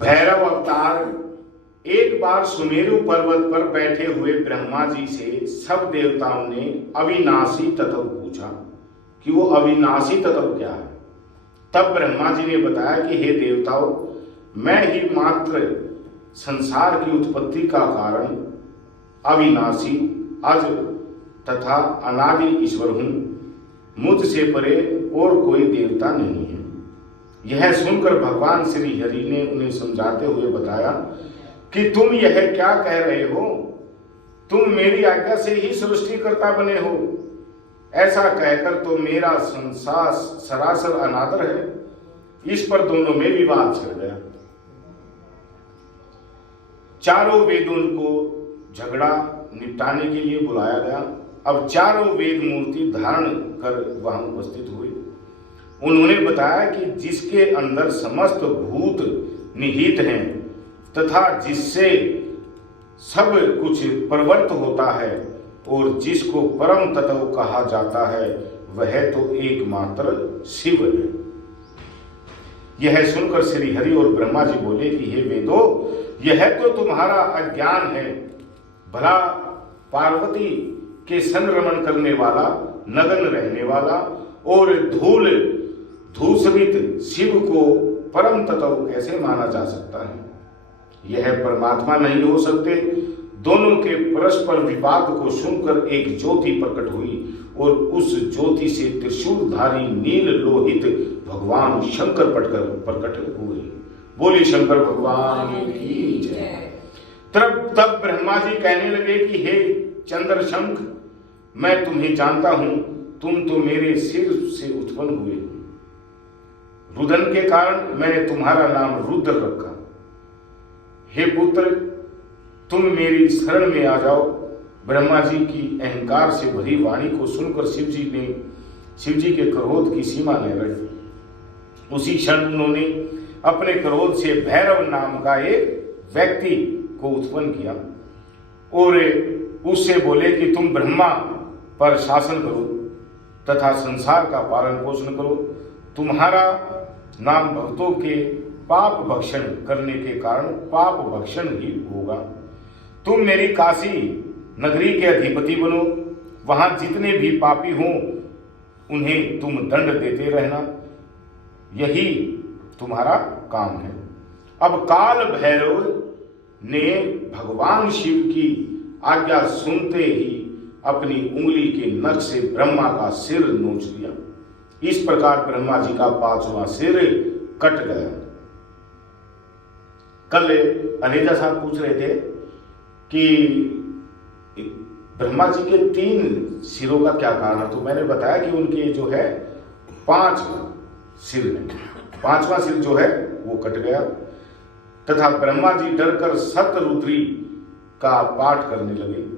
भैरव अवतार। एक बार सुमेरु पर्वत पर बैठे हुए ब्रह्मा जी से सब देवताओं ने अविनाशी तत्व पूछा कि वो अविनाशी तत्व क्या है। तब ब्रह्मा जी ने बताया कि हे देवताओं, मैं ही मात्र संसार की उत्पत्ति का कारण, अविनाशी, अज तथा अनादि ईश्वर हूं। मुझसे परे और कोई देवता नहीं है। यह सुनकर भगवान श्री हरि ने उन्हें समझाते हुए बताया कि तुम यह क्या कह रहे हो? तुम मेरी आज्ञा से ही सृष्टिकर्ता बने हो। ऐसा कहकर तो मेरा संसार सरासर अनादर है। इस पर दोनों में विवाद छिड़ गया। चारों वेदों को झगड़ा निपटाने के लिए बुलाया गया। अब चारों वेद मूर्ति धारण कर वहां उपस्थित हुए। उन्होंने बताया कि जिसके अंदर समस्त भूत निहित हैं तथा जिससे सब कुछ प्रवृत्त होता है और जिसको परम तत्व कहा जाता है, वह तो एकमात्र शिव है। यह सुनकर श्री हरि और ब्रह्मा जी बोले कि हे वेदो, यह तो तुम्हारा अज्ञान है। भला पार्वती के संग रमण करने वाला, नग्न रहने वाला और धूसरित शिव को परम तत्व कैसे माना जा सकता है? यह परमात्मा नहीं हो सकते। दोनों के परस्पर विवाद को सुनकर एक ज्योति प्रकट हुई और उस ज्योति से त्रिशूलधारी नील लोहित भगवान शंकर प्रकट हुए। बोले शंकर भगवान की जय। तब ब्रह्मा जी कहने लगे कि हे चंद्रशंख, मैं तुम्हें जानता हूं। तुम तो मेरे सिर से उत्पन्न हुए। रुदन के कारण मैंने तुम्हारा नाम रुद्र रखा। हे पुत्र, तुम मेरी शरण में आ जाओ। ब्रह्मा जी की अहंकार से भरी वाणी को सुनकर शिव जी के क्रोध की सीमा न रही। उसी क्षण उन्होंने अपने क्रोध से भैरव नाम का एक व्यक्ति को उत्पन्न किया और उससे बोले कि तुम ब्रह्मा पर शासन करो तथा संसार का पालन पोषण करो। तुम्हारा नाम भक्तों के पाप भक्षण करने के कारण पाप भक्षण ही होगा। तुम मेरी काशी नगरी के अधिपति बनो। वहां जितने भी पापी हों उन्हें तुम दंड देते रहना। यही तुम्हारा काम है। अब काल भैरव ने भगवान शिव की आज्ञा सुनते ही अपनी उंगली के नख से ब्रह्मा का सिर नोच लिया। इस प्रकार ब्रह्मा जी का 5वां सिर कट गया। कल अनेजा साहब पूछ रहे थे कि ब्रह्मा जी के 3 सिरों का क्या कारण है, तो मैंने बताया कि उनके जो है 5 सिर हैं। 5वां सिर जो है वो कट गया तथा ब्रह्मा जी डरकर शतरुद्री का पाठ करने लगे।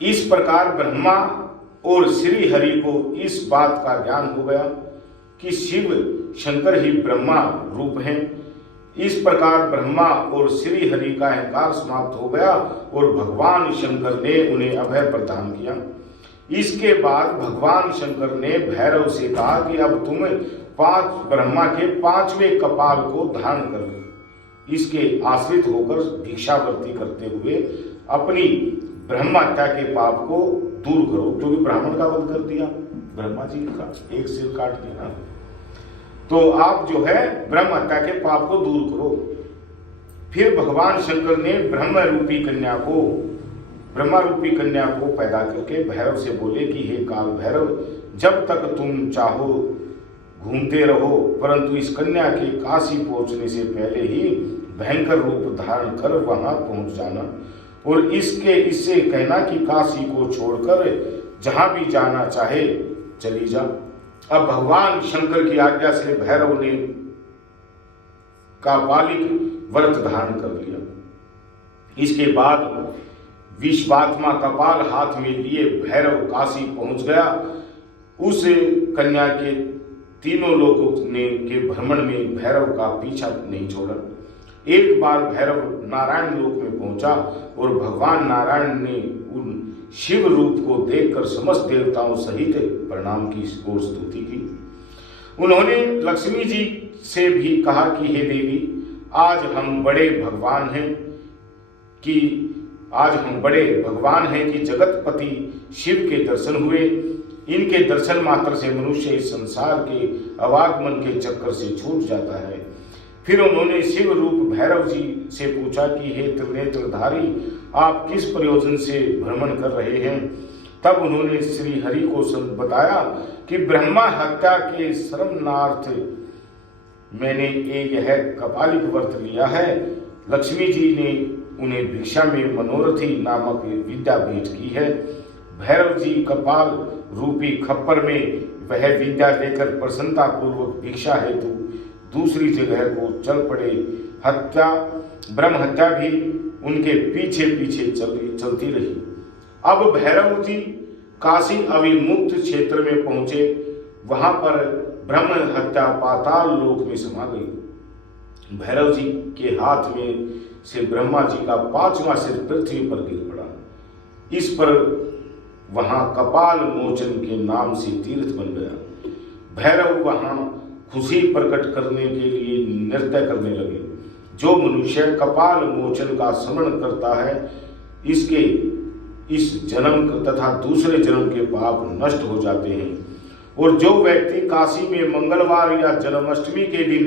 इस प्रकार ब्रह्मा और श्री हरि को इस बात का ज्ञान हो गया कि शिव शंकर ही ब्रह्मा रूप हैं। इस प्रकार ब्रह्मा और श्री हरि का अहंकार समाप्त हो गया और भगवान शंकर ने उन्हें अभय प्रदान किया। इसके बाद भगवान शंकर ने भैरव से कहा कि अब तुम ब्रह्मा के 5वें कपाल को धारण कर इसके आश्रित होकर भिक्षावृत्ति करते हुए अपनी ब्रह्म हत्या के पाप को दूर करो, क्योंकि ब्राह्मण का वध कर दिया, ब्रह्मा जी का एक सिर काट दिया। तो आप जो है ब्रह्म हत्या के पाप को दूर करो। फिर भगवान शंकर ने ब्रह्मा रूपी कन्या को पैदा करके भैरव से बोले कि हे काल भैरव, जब तक तुम चाहो घूमते रहो, परंतु इस कन्या के काशी पहुंचने से पहले ही भयंकर रूप धारण कर वहां पहुंच जाना और इससे कहना कि काशी को छोड़कर जहां भी जाना चाहे चली जा। अब भगवान शंकर की आज्ञा से भैरव ने कापालिक व्रत धारण कर लिया। इसके बाद विश्वात्मा कपाल हाथ में लिए भैरव काशी पहुंच गया। उस कन्या के तीनों लोगों ने के भ्रमण में भैरव का पीछा नहीं छोड़ा। एक बार भैरव नारायण लोक में पहुंचा और भगवान नारायण ने उन शिव रूप को देखकर समस्त देवताओं सहित प्रणाम की और स्तुति की। उन्होंने लक्ष्मी जी से भी कहा कि हे देवी, आज हम बड़े भगवान हैं कि जगतपति शिव के दर्शन हुए। इनके दर्शन मात्र से मनुष्य इस संसार के अवागमन के चक्कर से छूट जाता है। फिर उन्होंने शिव रूप भैरव जी से पूछा कि हे त्रिनेत्रधारी, आप किस प्रयोजन से भ्रमण कर रहे हैं? तब उन्होंने श्री हरि को बताया कि ब्रह्मा हत्या के श्रमनार्थ मैंने यह कपालिक व्रत लिया है। लक्ष्मी जी ने उन्हें भिक्षा में मनोरथी नामक विद्या भेंट की है। भैरव जी कपाल रूपी खप्पर में वह विद्या लेकर प्रसन्नता पूर्वक भिक्षा हेतु दूसरी जगह को चल पड़े। ब्रह्म हत्या भी उनके पीछे पीछे चलती रही। अब भैरव जी काशी अविमुक्त क्षेत्र में पहुंचे। वहां पर ब्रह्म हत्या पाताल लोक में समा गई। भैरव जी के हाथ में से ब्रह्मा जी का 5वां सिर पृथ्वी पर गिर पड़ा। इस पर वहां कपाल मोचन के नाम से तीर्थ बन गया। भैरव वहां खुशी प्रकट करने के लिए नृत्य करने लगे। जो मनुष्य कपाल मोचन का स्मरण करता है, इसके इस जन्म तथा दूसरे जन्म के पाप नष्ट हो जाते हैं। और जो व्यक्ति काशी में मंगलवार या जन्माष्टमी के दिन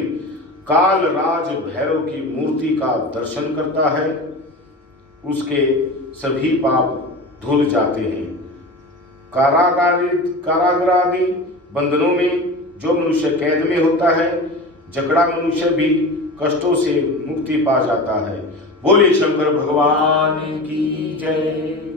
कालराज भैरव की मूर्ति का दर्शन करता है, उसके सभी पाप धुल जाते हैं। कारागारादि बंधनों में जो मनुष्य कैद में होता है, जकड़ा मनुष्य भी कष्टों से मुक्ति पा जाता है। बोले शंकर भगवान की जय।